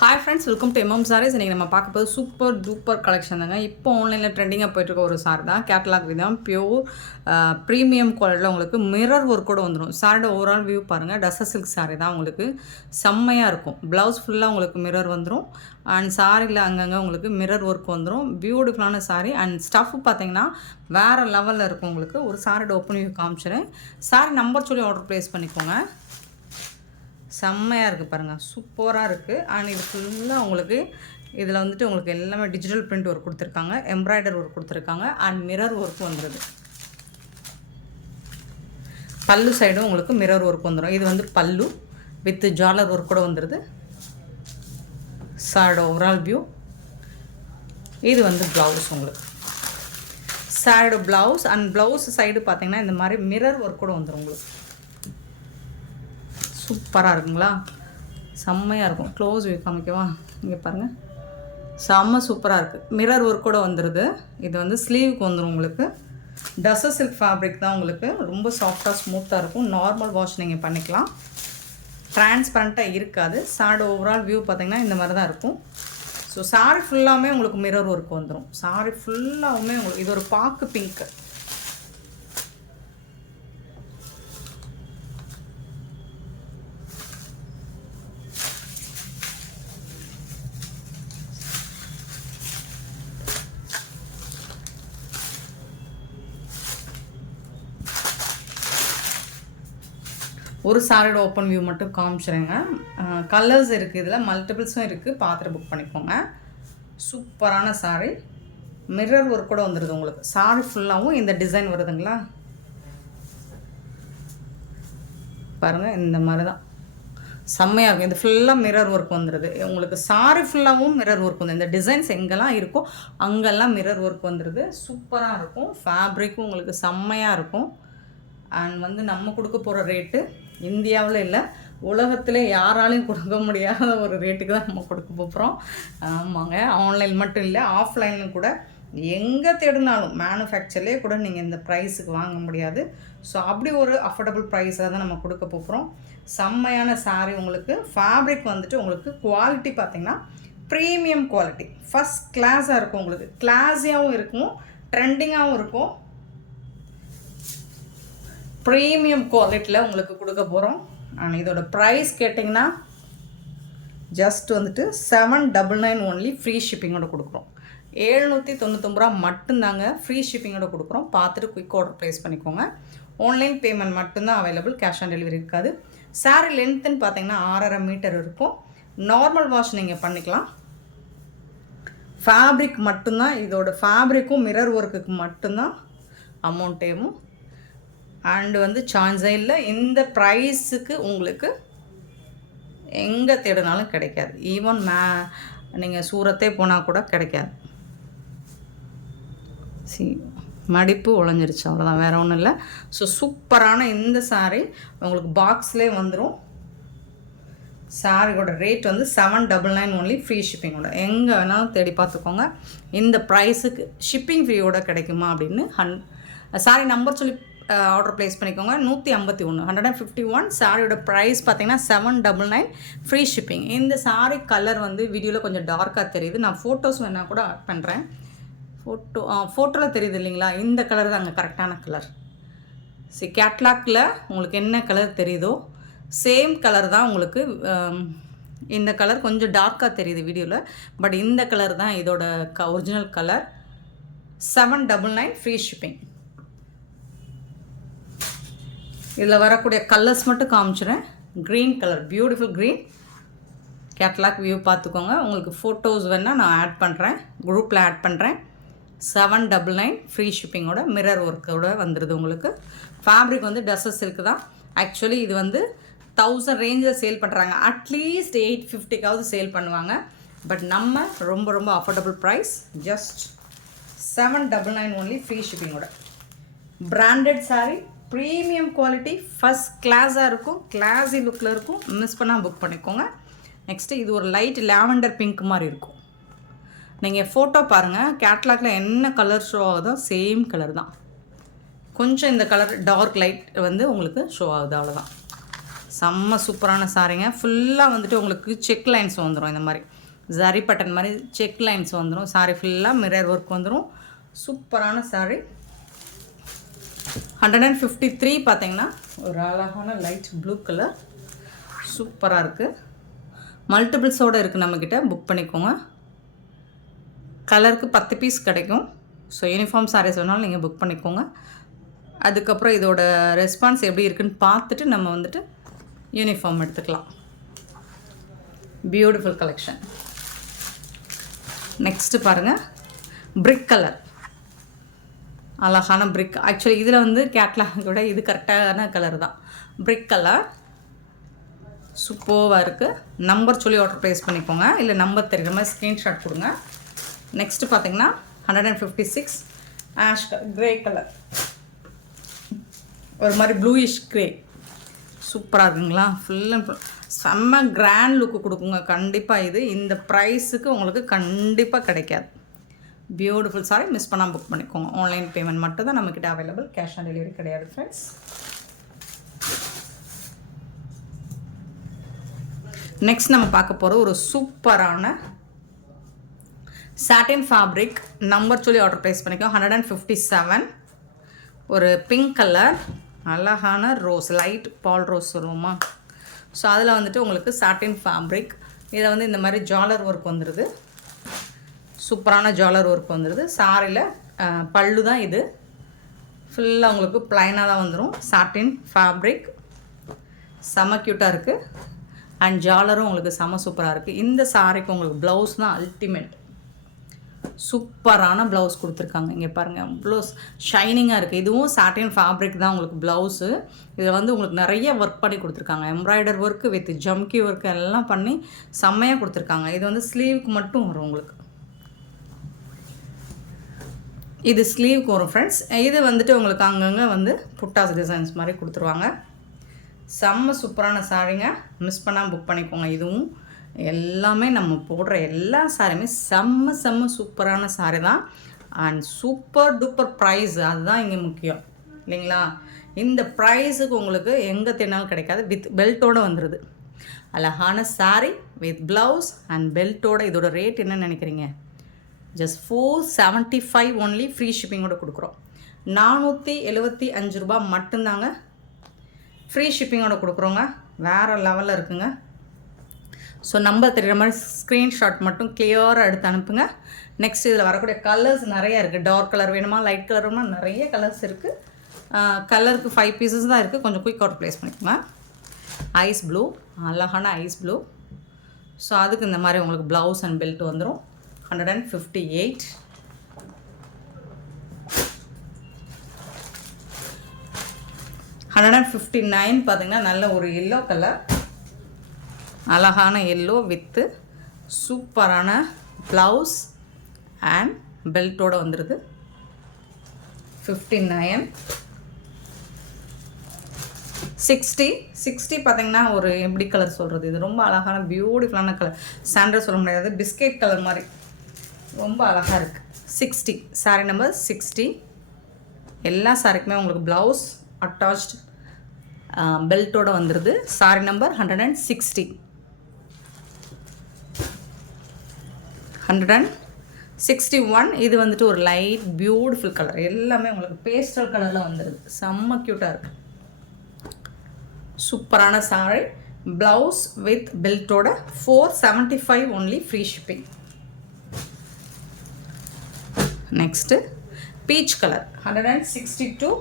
Hi friends, welcome to MM sarees. இன்றைக்கி நம்ம பார்க்க போது சூப்பர் டூப்பர் கலெக்ஷன் தாங்க. இப்போ ஆன்லைனில் ட்ரெண்டிங்காக போய்ட்டுருக்க ஒரு சாரி தான். கேட்லாக் விதம் பியூர் ப்ரீமியம் குவாலிட்டியில் உங்களுக்கு மிரர் ஒர்க் கூட வந்துடும். சாரியோட ஓவரால் வியூ பாருங்கள். டஸ்ஸர் சில்க் சாரி தான், உங்களுக்கு செம்மையாக இருக்கும். ப்ளவுஸ் ஃபுல்லாக உங்களுக்கு மிரர் வந்துடும். அண்ட் சாரியில் அங்கங்கே உங்களுக்கு மிரர் ஒர்க் வந்துடும். பியூட்டிஃபுல்லான சாரி. அண்ட் ஸ்டஃப் பார்த்தீங்கன்னா வேறு லெவலில் இருக்கும். உங்களுக்கு ஒரு சாரியோட ஓப்பன் வியூ காமிச்சிடுறேன். சாரி நம்பர் சொல்லி ஆர்டர் ப்ளேஸ் பண்ணிக்கோங்க. செம்மையாக இருக்குது பாருங்கள், சூப்பராக இருக்குது. அண்ட் இது ஃபுல்லாக உங்களுக்கு இதில் வந்துட்டு உங்களுக்கு எல்லாமே டிஜிட்டல் பிரிண்ட் ஒர்க் கொடுத்துருக்காங்க, எம்ப்ராய்டர் ஒர்க் கொடுத்துருக்காங்க, அண்ட் மிரர் ஒர்க் வந்துடுது. பல்லு சைடும் உங்களுக்கு மிரர் ஒர்க் வந்துடும். இது வந்து பல்லு வித் ஜாலர் ஒர்க் கூட வந்துடுது. சாரோட ஓவரால் வியூ. இது வந்து ப்ளவுஸ் உங்களுக்கு. சாரோட ப்ளவுஸ் அண்ட் ப்ளவுஸ் சைடு பார்த்திங்கன்னா இந்த மாதிரி மிரர் ஒர்க் கூட வந்துடும் உங்களுக்கு. சூப்பராக இருக்குங்களா, செம்மையாக இருக்கும். க்ளோஸ் வியூ காமிக்கவா? இங்கே பாருங்கள், செம்ம சூப்பராக இருக்குது. மிரர் ஒர்க் கூட வந்துடுது. இது வந்து ஸ்லீவுக்கு வந்துடும் உங்களுக்கு. டஸ்ஸர் சில்க் ஃபேப்ரிக் தான் உங்களுக்கு. ரொம்ப சாஃப்டாக ஸ்மூத்தாக இருக்கும். நார்மல் வாஷ் நீங்கள் பண்ணிக்கலாம். ட்ரான்ஸ்பரண்ட்டாக இருக்காது. சாரி ஓவரால் வியூ பார்த்திங்கன்னா இந்த மாதிரி தான் இருக்கும். ஸோ சாரி ஃபுல்லாமே உங்களுக்கு மிரர் ஒர்க் வந்துடும். சாரி ஃபுல்லாகவுமே உங்களுக்கு இது ஒரு பாக்கு பிங்க்கு. ஒரு சாரியோட ஓப்பன் வியூ மட்டும் காமிச்சிடுங்க. கலர்ஸ் இருக்குது, இதில் மல்டிபிள்ஸும் இருக்குது. பார்த்துட்டு புக் பண்ணிக்கோங்க. சூப்பரான சாரி. மிரர் ஒர்க் கூட வந்துடுது உங்களுக்கு. சாரி ஃபுல்லாகவும் இந்த டிசைன் வருதுங்களா பாருங்கள், இந்த மாதிரி தான் செம்மையாக இருக்கும். இது ஃபுல்லாக மிரர் ஒர்க் வந்துடுது உங்களுக்கு. சாரி ஃபுல்லாகவும் மிரர் ஒர்க் வந்து இந்த டிசைன்ஸ் எங்கெல்லாம் இருக்கோ அங்கெல்லாம் மிரர் ஒர்க் வந்துடுது. சூப்பராக இருக்கும். ஃபேப்ரிக்கும் உங்களுக்கு செம்மையாக இருக்கும். அண்ட் வந்து நம்ம கொடுக்க போகிற ரேட்டு இந்தியாவில் இல்லை, உலகத்தில் யாராலையும் கொடுக்க முடியாத ஒரு ரேட்டுக்கு தான் நம்ம கொடுக்க போகிறோம். ஆமாங்க, ஆன்லைன் மட்டும் இல்லை, ஆஃப்லைனில் கூட எங்கே தேடினாலும் மேனுஃபேக்சர்லேயே கூட நீங்கள் இந்த ப்ரைஸுக்கு வாங்க முடியாது. ஸோ அப்படி ஒரு அஃபோர்டபுள் ப்ரைஸில் தான் நம்ம கொடுக்க போகிறோம். செம்மையான சாரீ உங்களுக்கு. ஃபேப்ரிக் வந்துட்டு உங்களுக்கு குவாலிட்டி பார்த்திங்கன்னா ப்ரீமியம் குவாலிட்டி, ஃபஸ்ட் கிளாஸாக இருக்கும். உங்களுக்கு கிளாஸியாகவும் இருக்கும், ட்ரெண்டிங்காகவும் இருக்கும். ப்ரீமியம் குவாலிட்டியில் உங்களுக்கு கொடுக்க போகிறோம். அண்ட் இதோட ப்ரைஸ் கேட்டிங்கன்னா ஜஸ்ட் வந்துட்டு 799 ஒன்லி. ஃப்ரீ ஷிப்பிங்கோட கொடுக்குறோம். 799 ரூபா மட்டும்தாங்க ஃப்ரீ ஷிப்பிங்கோட கொடுக்குறோம். பார்த்துட்டு குயிக் ஆர்டர் ப்ளேஸ் பண்ணிக்கோங்க. ஆன்லைன் பேமெண்ட் மட்டும்தான் அவைலபிள், கேஷ் ஆன் டெலிவரி இருக்காது. சாரி லென்த்துன்னு பார்த்தீங்கன்னா 6.5 மீட்டர் இருக்கும். நார்மல் வாஷ் நீங்கள் பண்ணிக்கலாம். ஃபேப்ரிக் மட்டும்தான், இதோட ஃபேப்ரிக்கும் மிரர் ஒர்க்குக்கு மட்டும்தான் அமௌண்ட்டேவும். அண்டு வந்து சான்ஸே இல்லை. இந்த ப்ரைஸுக்கு உங்களுக்கு எங்கே தேடினாலும் கிடைக்காது. ஈவன் நீங்கள் சூரத்தே போனால் கூட கிடைக்காது. மடிப்பு உழைஞ்சிருச்சு, அவ்வளோதான், வேறு ஒன்றும் இல்லை. ஸோ சூப்பரான இந்த சாரீ உங்களுக்கு பாக்ஸ்லேயே வந்துடும். சாரியோட ரேட் வந்து 799 ஒன்லி. ஃப்ரீ ஷிப்பிங்கோட எங்கே வேணாலும் தேடி பார்த்துக்கோங்க. இந்த ப்ரைஸுக்கு ஷிப்பிங் ஃப்ரீயோட கிடைக்குமா அப்படின்னு சாரி நம்பர் சொல்லி ஆர்டர் ப்ளேஸ் பண்ணிக்கோங்க. 151 151. சாரியோட ப்ரைஸ் பார்த்தீங்கன்னா 799 ஃப்ரீ ஷிப்பிங். இந்த சாரி கலர் வந்து வீடியோவில் கொஞ்சம் டார்க்காக தெரியுது. நான் ஃபோட்டோஸ் வேணால் கூட ஆட் பண்ணுறேன். ஃபோட்டோவில் தெரியுது இல்லைங்களா, இந்த கலர் தான் அங்கே கரெக்டான கலர். கேட்லாக்கில் உங்களுக்கு என்ன கலர் தெரியுதோ சேம் கலர் தான் உங்களுக்கு. இந்த கலர் கொஞ்சம் டார்க்காக தெரியுது வீடியோவில், பட் இந்த கலர் தான் இதோட ஒரிஜினல் கலர். 799 free shipping. இதில் வரக்கூடிய கலர்ஸ் மட்டும் காமிச்சிடுறேன். Green colour, beautiful green. Catalogue view பார்த்துக்கோங்க. உங்களுக்கு ஃபோட்டோஸ் வேணால் நான் ஆட் பண்ணுறேன், குரூப்பில் ஆட் பண்ணுறேன். 799 ஃப்ரீ ஷிப்பிங்கோட மிரர் ஒர்க்கோட வந்துடுது உங்களுக்கு. ஃபேப்ரிக் வந்து டஸ்ஸர் சில்க் தான். ஆக்சுவலி இது வந்து 1000 ரேஞ்சில் சேல் பண்ணுறாங்க. அட்லீஸ்ட் 850க்காவது சேல் பண்ணுவாங்க. பட் நம்ம ரொம்ப ரொம்ப affordable price, just 799 only free ஷிப்பிங்கோட. Branded sari, premium quality, first கிளாஸாக இருக்கும், கிளாஸி லுக்கில் இருக்கும். மிஸ் பண்ணால் புக் பண்ணிக்கோங்க. நெக்ஸ்ட்டு இது ஒரு லைட் லாவெண்டர் பிங்க் மாதிரி இருக்கும். நீங்கள் ஃபோட்டோ பாருங்கள், கேட்லாகில் என்ன கலர் ஷோ ஆகுதோ சேம் கலர் தான். கொஞ்சம் இந்த கலர் டார்க் லைட் வந்து உங்களுக்கு ஷோ ஆகுது, அவ்வளோதான். செம்ம சூப்பரான சாரீங்க. ஃபுல்லாக வந்துட்டு உங்களுக்கு செக் லைன்ஸ் வந்துடும். இந்த மாதிரி ஜரி பட்டன் மாதிரி செக் லைன்ஸ் வந்துடும். சாரீ ஃபுல்லாக மிரர் ஒர்க் வந்துடும். சூப்பரான சாரீ. 153 பார்த்தீங்கன்னா ஒரு அழகான லைட் ப்ளூ கலர் சூப்பராக இருக்குது. மல்டிபிள்ஸோடு இருக்குது நம்மக்கிட்ட. புக் பண்ணிக்கோங்க. கலருக்கு 10 பீஸ் கிடைக்கும். ஸோ யூனிஃபார்ம் சாரீஸ் வேணாலும் நீங்கள் புக் பண்ணிக்கோங்க. அதுக்கப்புறம் இதோட ரெஸ்பான்ஸ் எப்படி இருக்குன்னு பார்த்துட்டு நம்ம வந்துட்டு யூனிஃபார்ம் எடுத்துக்கலாம். Beautiful collection. நெக்ஸ்ட்டு பாருங்கள், பிரிக் கலர். அழகான பிரிக். ஆக்சுவலி இதில் வந்து கேட்லாக் விட இது கரெக்டான கலர் தான். பிரிக் கலர் சூப்பராக இருக்குது. நம்பர் சொல்லி ஆர்டர் ப்ளேஸ் பண்ணிக்கோங்க. இல்லை நம்பர் தெரிகிற மாதிரி ஸ்க்ரீன்ஷாட் கொடுங்க. நெக்ஸ்ட்டு பார்த்தீங்கன்னா 156 ஆஷ் கிரே கலர். ஒரு மாதிரி ப்ளூயிஷ் கிரே சூப்பராக இருக்குங்களா. ஃபுல் அண்ட் ஃபுல் செம்ம கிராண்ட் லுக்கு கொடுக்குங்க கண்டிப்பாக. இது இந்த ப்ரைஸுக்கு உங்களுக்கு கண்டிப்பாக கிடைக்காது. Beautiful sorry. மிஸ் பண்ணால் புக் பண்ணிக்கோங்க. ஆன்லைன் பேமெண்ட் மட்டும் தான் நம்மக்கிட்ட அவைலபிள். கேஷ் ஆன் டெலிவரி கிடையாது ஃப்ரெண்ட்ஸ். நெக்ஸ்ட் நம்ம பார்க்க போகிற ஒரு சூப்பரான சாட்டின் ஃபேப்ரிக். நம்பர் சொல்லி ஆர்டர் ப்ளேஸ் பண்ணிக்கோ. 157 ஒரு பிங்க் கலர் அழகான ரோஸ், லைட் பால் ரோஸ் சொல்லுவோமா. ஸோ அதில் வந்துட்டு உங்களுக்கு சாட்டின் ஃபேப்ரிக். இதை வந்து இந்த மாதிரி ஜாலர் ஒர்க் வந்துடுது. சூப்பரான ஜாலர் ஒர்க் வந்துடுது. சாரியில் பல்லு தான் இது. ஃபுல்லாக உங்களுக்கு ப்ளைனாக தான் வந்துடும். சாட்டின் ஃபேப்ரிக் செம க்யூட்டாக இருக்குது. அண்ட் ஜாலரும் உங்களுக்கு செம சூப்பராக இருக்குது. இந்த சாரிக்கு உங்களுக்கு ப்ளவுஸ் தான் அல்டிமேட். சூப்பரான ப்ளவுஸ் கொடுத்துருக்காங்க. இங்கே பாருங்கள், ப்ளவுஸ் ஷைனிங்காக இருக்குது. இதுவும் சாட்டின் ஃபேப்ரிக் தான் உங்களுக்கு ப்ளவுஸு. இதில் வந்து உங்களுக்கு நிறைய ஒர்க் பண்ணி கொடுத்துருக்காங்க. Embroider work with jamki work எல்லாம் பண்ணி செம்மையாக கொடுத்துருக்காங்க. இது வந்து ஸ்லீவுக்கு மட்டும் வரும் உங்களுக்கு. இது ஸ்லீவுக்கு வரும் ஃப்ரெண்ட்ஸ். இது வந்துட்டு உங்களுக்கு அங்கங்கே வந்து புட்டாஸ் டிசைன்ஸ் மாதிரி கொடுத்துருவாங்க. செம்ம சூப்பரான சாரீங்க. மிஸ் பண்ணாமல் புக் பண்ணிக்கோங்க. இதுவும் எல்லாமே நம்ம போடுற எல்லா சாரியுமே செம்ம சூப்பரான சாரி தான். அண்ட் சூப்பர் டூப்பர் ப்ரைஸ், அதுதான் இங்கே முக்கியம் இல்லைங்களா. இந்த ப்ரைஸுக்கு உங்களுக்கு எங்கே தேடினாலும் கிடைக்காது. வித் பெல்ட்டோடு வந்துடுது. அழகான சாரி வித் ப்ளவுஸ் அண்ட் பெல்ட்டோட. இதோட ரேட் என்ன நினைக்கிறீங்க? Just 475 only. ஃப்ரீ ஷிப்பிங்கோடு கொடுக்குறோம். 475 ரூபா மட்டும்தாங்க. ஃப்ரீ ஷிப்பிங்கோட கொடுக்குறோங்க. வேறு லெவலில் இருக்குங்க. ஸோ நம்பர் தெரிகிற மாதிரி ஸ்க்ரீன்ஷாட் மட்டும் கிளியராக எடுத்து அனுப்புங்க. நெக்ஸ்ட் இதில் வரக்கூடிய கலர்ஸ் நிறையா இருக்குது. டார்க் கலர் வேணுமா, லைட் கலர் வேணுமா, நிறைய கலர்ஸ் இருக்குது. கலருக்கு 5 பீசஸ் தான் இருக்குது. கொஞ்சம் குயிக் ஆர்டர் ப்ளேஸ் பண்ணிக்கோங்க. ஐஸ் ப்ளூ, அழகான ஐஸ் ப்ளூ. ஸோ அதுக்கு இந்த மாதிரி உங்களுக்கு ப்ளவுஸ் அண்ட் பெல்ட் வந்துடும். 158. $159 பார்த்தீங்கன்னா நல்ல ஒரு எல்லோ கலர். அழகான எல்லோ வித்து சூப்பரான ப்ளவுஸ் அண்ட் பெல்ட்டோடு வந்துடுது. 59. 60 பார்த்தீங்கன்னா ஒரு எப்படி கலர் சொல்கிறது, இது ரொம்ப அழகான பியூட்டிஃபுல்லான கலர். சாண்டல் சொல்ல முடியாது, பிஸ்கெட் கலர் மாதிரி ரொம்ப அழகாக இருக்குது. 60 சாரீ நம்பர் 60. எல்லா சாரிக்குமே உங்களுக்கு ப்ளவுஸ் அட்டாச்டு பெல்ட்டோடு வந்துடுது. சாரீ நம்பர் 160. 161. இது வந்துட்டு ஒரு லைட் பியூட்டிஃபுல் கலர். எல்லாமே உங்களுக்கு பேஸ்டல் கலரில் வந்துடுது. செம்ம க்யூட்டாக இருக்குது. சூப்பரான சாரி. ப்ளவுஸ் வித் பெல்ட்டோட 475 only. Free shipping. Next peach colour 162.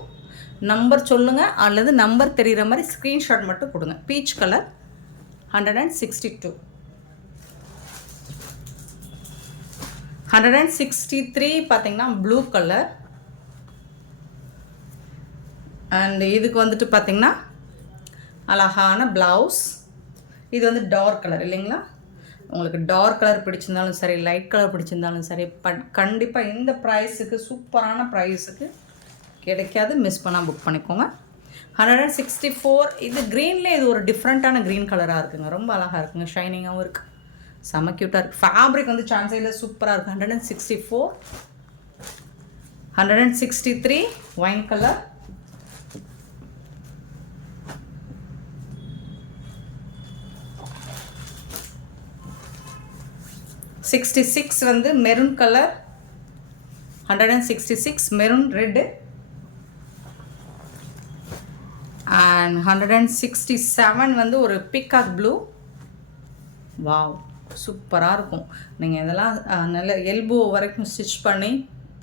Number சொல்லுங்கள் அல்லது நம்பர் தெரிகிற மாதிரி ஸ்க்ரீன்ஷாட் மட்டும் கொடுங்க. Beach colour 162. 163 பார்த்தீங்கன்னா ப்ளூ கலர். அண்ட் இதுக்கு வந்துட்டு பார்த்தீங்கன்னா அழகான ப்ளவுஸ். இது வந்து டார்க் கலர் இல்லைங்களா. உங்களுக்கு டார்க் கலர் பிடிச்சிருந்தாலும் சரி, லைட் கலர் பிடிச்சிருந்தாலும் சரி, கண்டிப்பாக இந்த ப்ரைஸுக்கு சூப்பரான ப்ரைஸுக்கு கிடைக்காது. மிஸ் பண்ணால் புக் பண்ணிக்கோங்க. 164. இது க்ரீனில் இது ஒரு டிஃப்ரெண்ட்டான க்ரீன் கலராக இருக்குங்க. ரொம்ப அழகாக இருக்குங்க. ஷைனிங்காகவும் இருக்குது. செம்ம க்யூட்டாக இருக்குது. ஃபேப்ரிக் வந்து சான்ஸே இல்லை, சூப்பராக இருக்குது. 164. 163 ஒயின் கலர். 66 வந்து maroon colour, 166 maroon red, and 167 வந்து ஒரு பீகாக் ப்ளூ. வாவ், சூப்பராக இருக்கும். நீங்கள் இதெல்லாம் நல்ல எல்போ வரைக்கும் ஸ்டிச் பண்ணி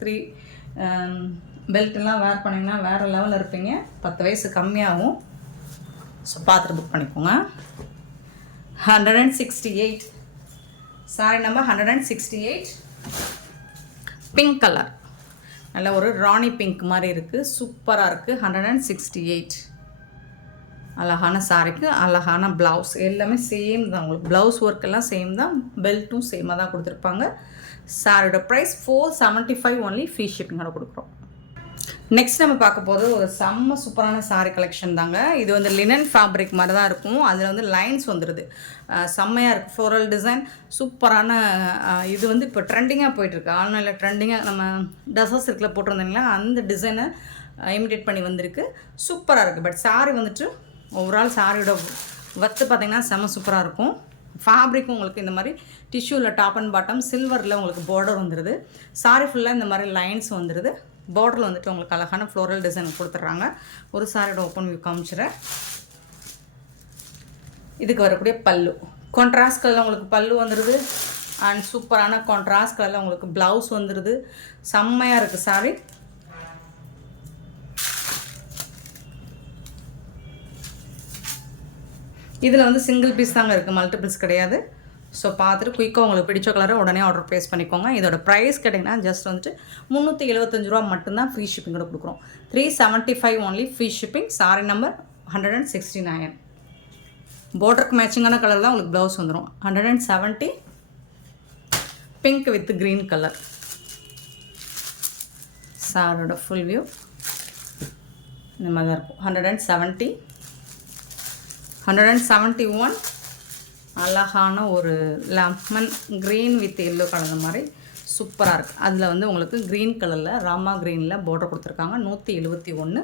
3 பெல்ட்டெல்லாம் வேர் பண்ணிங்கன்னா வேறு லெவலில் இருப்பீங்க. 10 வயசு கம்மியாகும். ஸோ பார்த்துட்டு புக் பண்ணிக்கோங்க. 168 சாரி நம்பர் 168 பிங்க் கலர், நல்ல ஒரு ராணி பிங்க் மாதிரி இருக்குது, சூப்பராக இருக்குது. 168 அழகான சாரிக்கு அழகான ப்ளவுஸ், எல்லாமே சேம் தான். உங்களுக்கு ப்ளவுஸ் ஒர்க் எல்லாம் சேம் தான், பெல்ட்டும் சேமாக தான் கொடுத்துருப்பாங்க. சாரியோட ப்ரைஸ் 475 ஒன்லி, ஃப்ரீ ஷிப்பிங்கோட கொடுக்குறோம். நெக்ஸ்ட் நம்ம பார்க்க போது ஒரு செம்ம சூப்பரான சாரீ கலெக்ஷன் தாங்க. இது வந்து லினன் ஃபேப்ரிக் மாதிரி தான் இருக்கும். அதில் வந்து லைன்ஸ் வந்துடுது, செம்மையாக இருக்குது. ஃப்ளோரல் டிசைன் சூப்பரான. இது வந்து இப்போ ட்ரெண்டிங்காக போயிட்டுருக்கு. ஆன்லைனில் ட்ரெண்டிங்காக நம்ம ட்ரெஸ்ஸஸ் இருக்குல்ல போட்டிருந்தீங்களா, அந்த டிசைனை இமிடேட் பண்ணி வந்திருக்கு. சூப்பராக இருக்குது. பட் சாரீ வந்துட்டு ஓவரால் சாரியோட வத்து பார்த்திங்கன்னா செம்ம சூப்பராக இருக்கும். ஃபேப்ரிக்கும் உங்களுக்கு இந்த மாதிரி டிஷ்யூவில் டாப் அண்ட் பாட்டம் சில்வரில் உங்களுக்கு பார்டர் வந்துடுது. சாரி ஃபுல்லாக இந்த மாதிரி லைன்ஸ் வந்துடுது. பார்டரில் வந்துட்டு உங்களுக்கு அழகான ஃப்ளோரல் டிசைன் கொடுத்துட்றாங்க. ஒரு சாரியோட ஓப்பன் வியூ காமிச்சிடுறேன். இதுக்கு வரக்கூடிய பல்லு கான்ட்ராஸ்ட் கலரில் உங்களுக்கு பல்லு வந்துடுது. அண்ட் சூப்பரான கான்ட்ராஸ்ட் கலரில் உங்களுக்கு ப்ளவுஸ் வந்துடுது. செம்மையாக இருக்குது சாரி. இதில் வந்து சிங்கிள் பீஸ் தாங்க இருக்குது, மல்டிபிள்ஸ் கிடையாது. ஸோ பார்த்துட்டு குயிக்காக உங்களுக்கு பிடிச்ச கலரை உடனே ஆர்டர் ப்ளேஸ் பண்ணிக்கோங்க. இதோட ப்ரைஸ் கேட்டிங்கன்னா ஜஸ்ட் வந்துட்டு 375 ரூபா மட்டும்தான், ஃப்ரீ ஷிப்பிங்கோட கொடுக்குறோம். 375 only, free shipping. Sari number 169. பார்டருக்கு மேட்சிங்கான கலர் தான் உங்களுக்கு ப்ளவுஸ் வந்துடும். 170 பிங்க் வித் க்ரீன் கலர். சாரோட ஃபுல் வியூ இந்த மாதிரி தான் இருக்கும். 170 171 அழகான ஒரு lemon green with yellow colour மாதிரி சூப்பராக இருக்குது. அதில் வந்து உங்களுக்கு க்ரீன் கலரில் ராமா க்ரீனில் பார்டர் கொடுத்துருக்காங்க. 171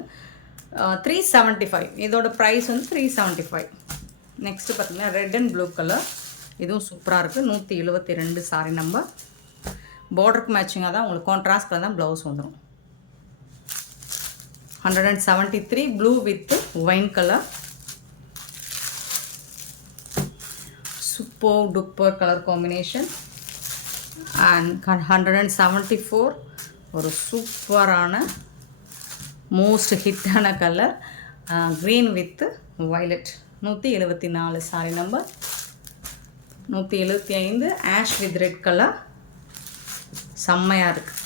375. இதோட ப்ரைஸ் வந்து 375. நெக்ஸ்ட்டு பார்த்திங்கன்னா ரெட் அண்ட் ப்ளூ கலர், இதுவும் சூப்பராக இருக்குது. 172 சாரி நம்பர். பார்டருக்கு மேட்சிங்காக தான் உங்களுக்கு கான்ட்ராஸ்ட் கலர் தான் ப்ளவுஸ் வந்துடும். 173 blue with wine colour. Super duper colour combination. And 174 ஒரு சூப்பரான மோஸ்ட் ஹிட்டான colour green with violet. 174 sorry number. 175 ash with red colour. செம்மையாக இருக்குது.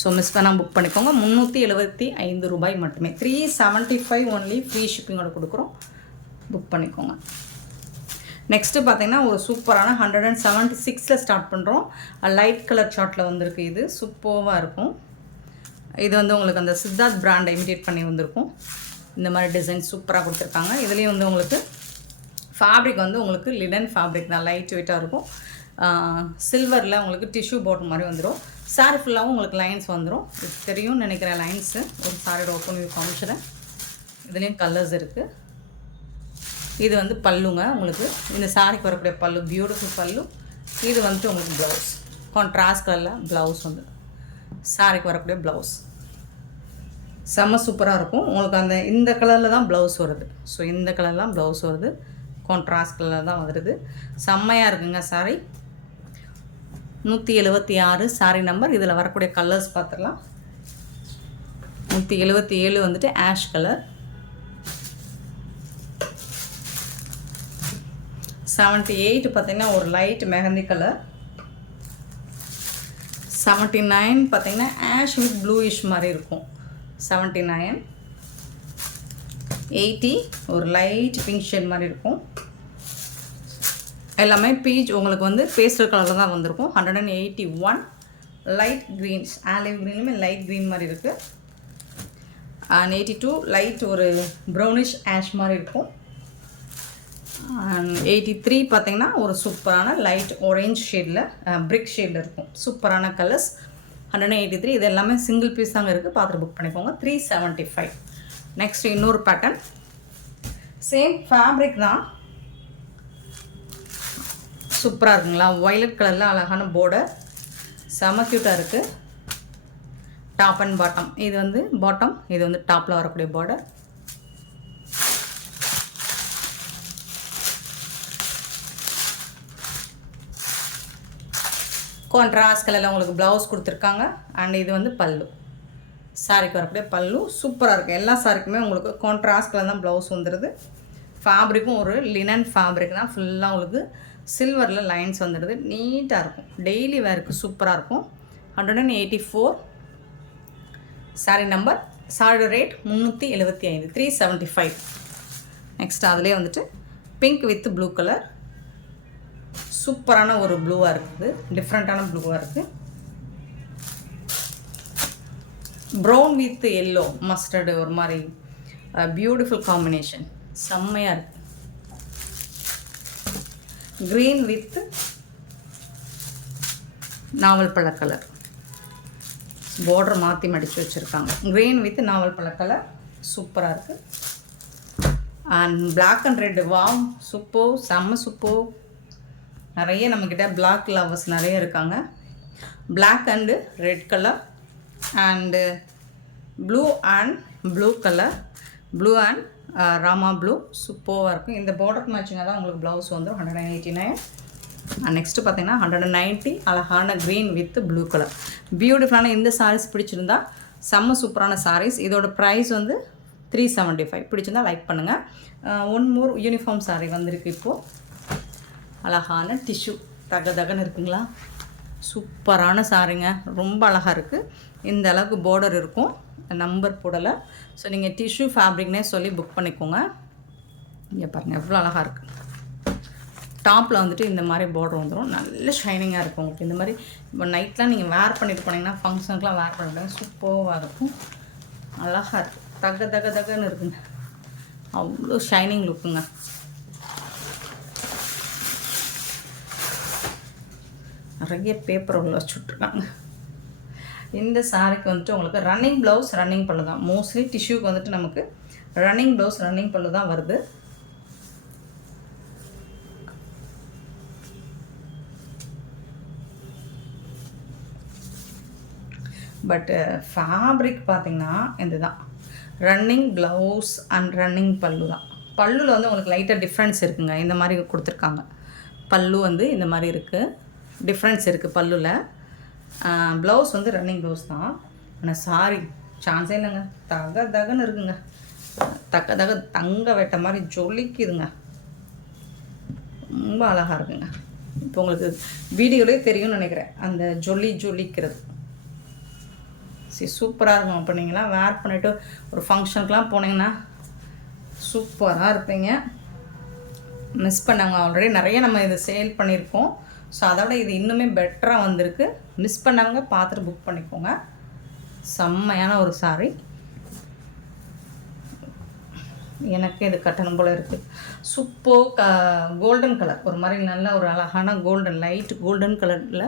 ஸோ மிஸ் பண்ணால் புக் பண்ணிக்கோங்க. 375 ரூபாய் மட்டுமே. 375 ஒன்லி, ஃப்ரீ ஷிப்பிங்கோட கொடுக்குறோம். புக் பண்ணிக்கோங்க. நெக்ஸ்ட்டு பார்த்திங்கன்னா ஒரு சூப்பரான 176 ஸ்டார்ட் பண்ணுறோம். லைட் கலர் சார்ட்டில் வந்திருக்கு. இது சூப்பராக இருக்கும். இது வந்து உங்களுக்கு அந்த சித்தார்த் பிராண்டை இமிடேட் பண்ணி வந்திருக்கும். இந்த மாதிரி டிசைன் சூப்பராக கொடுத்துருக்காங்க. இதுலேயும் வந்து உங்களுக்கு ஃபேப்ரிக் வந்து உங்களுக்கு லினன் ஃபேப்ரிக் தான், லைட் வெயிட்டாக இருக்கும். சில்வரில் உங்களுக்கு டிஷ்யூ பார்டர் மாதிரி வந்துடும். சாரி ஃபுல்லாகவும் உங்களுக்கு லைன்ஸ் வந்துடும். இது தெரியும்னு நினைக்கிறேன் லைன்ஸு. ஒரு சாரியோட ஓப்பன் வியூ காமிச்சிடுறேன். இதுலேயும் கலர்ஸ் இருக்குது. இது வந்து பல்லுங்க. உங்களுக்கு இந்த சாரிக்கு வரக்கூடிய பல்லு பியூட்டிஃபுல் பல்லு. இது வந்துட்டு உங்களுக்கு ப்ளவுஸ் கான்ட்ராஸ்ட் கலரில் ப்ளவுஸ் வந்து சாரிக்கு வரக்கூடிய ப்ளவுஸ் செம்ம சூப்பராக இருக்கும். உங்களுக்கு அந்த இந்த கலரில் தான் ப்ளவுஸ் வருது. ஸோ இந்த கலரில் தான் ப்ளவுஸ் வருது, கான்ட்ராஸ்ட் கலரில் தான் வருது. செம்மையாக இருக்குங்க சாரி. 176 sorry number. இதில் வரக்கூடிய கலர்ஸ் பார்த்துடலாம். 177 வந்துட்டு ஆஷ் கலர். 78 பார்த்திங்கன்னா ஒரு லைட் மெஹந்தி கலர். 79 பார்த்திங்கன்னா ஆஷ் வித் ப்ளூயிஷ் மாதிரி இருக்கும். 79 80 ஒரு லைட் பிங்க் ஷேட் மாதிரி இருக்கும். எல்லாமே பீச் உங்களுக்கு வந்து பேஸ்டல் கலரில் தான் வந்திருக்கும். 181 லைட் க்ரீன்ஸ், ஆலிவ் க்ரீனுமே லைட் க்ரீன் மாதிரி இருக்குது. அண்ட் 82 லைட் ஒரு ப்ரௌனிஷ் ஆஷ் மாதிரி இருக்கும். அண்ட் 83 பார்த்திங்கன்னா ஒரு சூப்பரான லைட் ஆரஞ்ச் ஷேடில் பிரிக் ஷேடில் இருக்கும். சூப்பரான கலர்ஸ். 183. இது எல்லாமே சிங்கிள் பீஸ் தாங்க இருக்குது, பார்த்துட்டு புக் பண்ணிக்கோங்க. 375. நெக்ஸ்ட் இன்னொரு பேட்டர்ன், சேம் ஃபேப்ரிக் தான். சூப்பராக இருக்குங்களா? வயலட் கலரில் அழகான பார்டர், செம க்யூட்டாக இருக்குது. டாப் அண்ட் பாட்டம், இது வந்து பாட்டம், இது வந்து டாப்பில் வரக்கூடிய பார்டர். கான்ட்ராஸ்ட் கலரில் உங்களுக்கு ப்ளவுஸ் கொடுத்துருக்காங்க. அண்ட் இது வந்து பல்லு, சாரிக்கு வரக்கூடிய பல்லு. சூப்பராக இருக்குது. எல்லா சாரிக்குமே உங்களுக்கு கான்ட்ராஸ்ட் கலர் தான் ப்ளவுஸ் வந்துடுது. ஃபேப்ரிக்கும் ஒரு லினன் ஃபேப்ரிக் தான், ஃபுல்லாக உங்களுக்கு சில்வரில் லைன்ஸ் வந்துடுது. நீட்டாக இருக்கும், டெய்லி வேருக்கு சூப்பராக இருக்கும். 184 சாரி நம்பர். சாரியோட ரேட் 375, 375. நெக்ஸ்ட் அதிலே வந்துட்டு பிங்க் வித் ப்ளூ கலர், சூப்பரான ஒரு ப்ளூவாக இருக்குது, டிஃப்ரெண்ட்டான ப்ளூவாக இருக்குது. ப்ரௌன் வித் எல்லோ மஸ்டர்டு, ஒரு மாதிரி பியூட்டிஃபுல் காம்பினேஷன், செம்மையாக இருக்குது. க்ரீன் வித் நாவல் பழ கலர், பார்டர் மாற்றி மடித்து வச்சுருக்காங்க. க்ரீன் வித் நாவல் பழ கலர் சூப்பராக இருக்குது. And black and red, wow super, செம்ம சூப்பர். நிறைய நம்மக்கிட்ட பிளாக் லவர்ஸ் நிறைய இருக்காங்க. Black and red colour and blue and blue colour, blue and Rama blue, சூப்பராக இருக்கும். இந்த பார்டருக்கு மேட்சிங்காக தான் உங்களுக்கு ப்ளவுஸ் வந்துடும். 189. நெக்ஸ்ட்டு பார்த்தீங்கன்னா 190, அழகான க்ரீன் வித் ப்ளூ கலர், பியூட்டிஃபுல்லான. இந்த சாரீஸ் பிடிச்சிருந்தா செம்ம சூப்பரான சாரீஸ். இதோட ப்ரைஸ் வந்து 375. பிடிச்சிருந்தா லைக் பண்ணுங்கள். ஒன் மோர் யூனிஃபார்ம் சாரீ வந்திருக்கு இப்போது. அழகான டிஷ்யூ தகன்னு இருக்குங்களா? சூப்பரான சாரிங்க, ரொம்ப அழகாக இருக்குது. இந்த அளவுக்கு பார்டர் இருக்கும், நம்பர் போடலை. ஸோ நீங்கள் டிஷ்யூ ஃபேப்ரிக்னே சொல்லி புக் பண்ணிக்கோங்க. இங்கே பாருங்கள் எவ்வளோ அழகாக இருக்குது. டாப்பில் வந்துட்டு இந்த மாதிரி பார்டர் வந்துடும், நல்ல ஷைனிங்காக இருக்கும் உங்களுக்கு. இந்த மாதிரி இப்போ நைட்லாம் நீங்கள் வேர் பண்ணிட்டு போனீங்கன்னா, ஃபங்க்ஷனுக்குலாம் வேர் பண்ணிட்டு சூப்பராக இருக்கும், அழகாக இருக்குது. தகன்னு இருக்குங்க, அவ்வளோ ஷைனிங் லுக்குங்க. நிறைய பேப்பர் உள்ள வச்சுட்ருக்காங்க. இந்த சாரிக்கு வந்துட்டு உங்களுக்கு ரன்னிங் ப்ளவுஸ், ரன்னிங் பல்லு தான். மோஸ்ட்லி டிஷ்யூக்கு வந்துட்டு நமக்கு ரன்னிங் ப்ளவுஸ், ரன்னிங் பல்லு தான் வருது. பட்டு ஃபேப்ரிக் பார்த்திங்கன்னா இதுதான், ரன்னிங் ப்ளவுஸ் அண்ட் ரன்னிங் பல்லு தான். பல்லுவில் வந்து உங்களுக்கு லைட்டாக டிஃப்ரென்ஸ் இருக்குங்க. இந்த மாதிரி கொடுத்துருக்காங்க. பல்லு வந்து இந்த மாதிரி இருக்குது, டிஃப்ரென்ஸ் இருக்குது பல்லுவில். ப்ளவுஸ் வந்து ரன்னிங் ப்ளவுஸ் தான். ஆனால் சாரி சான்ஸே இல்லைங்க, தகன்னு இருக்குங்க. தங்க வெட்ட மாதிரி ஜொலிக்குதுங்க, ரொம்ப அழகாக இருக்குங்க. இப்போ உங்களுக்கு வீடியோலேயே தெரியும்னு நினைக்கிறேன், அந்த ஜொலிக்கிறது. சரி, சூப்பராக இருக்கும். அப்போ நீங்களாம் வேர் பண்ணிவிட்டு ஒரு ஃபங்க்ஷனுக்குலாம் போனீங்கன்னா சூப்பராக இருப்பீங்க. மிஸ் பண்ணாங்க, ஆல்ரெடி நிறைய நம்ம இதை சேல் பண்ணியிருக்கோம். ஸோ அதோட இது இன்னுமே பெட்டராக வந்திருக்கு. மிஸ் பண்ணவங்க பார்த்துட்டு புக் பண்ணிக்கோங்க. செம்மையான ஒரு சாரி, எனக்கு இது கட்டணும் போல் இருக்குது. கோல்டன் கலர், ஒரு மாதிரி நல்ல ஒரு அழகான கோல்டன், லைட் கோல்டன் கலரில்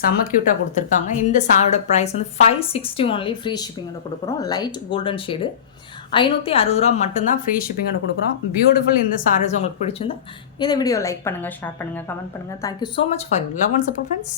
செம்ம க்யூட்டாக கொடுத்துருக்காங்க. இந்த சாரியோட ப்ரைஸ் வந்து 560 ஒன்லி, ஃப்ரீ ஷிப்பிங்கோட கொடுக்குறோம். லைட் கோல்டன் ஷேடு 560 ரூபா மட்டும்தான், ஃப்ரீ ஷிப்பிங்கோட கொடுக்குறோம். பியூட்டிஃபுல். இந்த சாரீஸ் உங்களுக்கு பிடிச்சிருந்தா இந்த வீடியோ லைக் பண்ணுங்கள், ஷேர் பண்ணுங்கள், கமெண்ட் பண்ணுங்கள். Thank you so much for you love and support friends.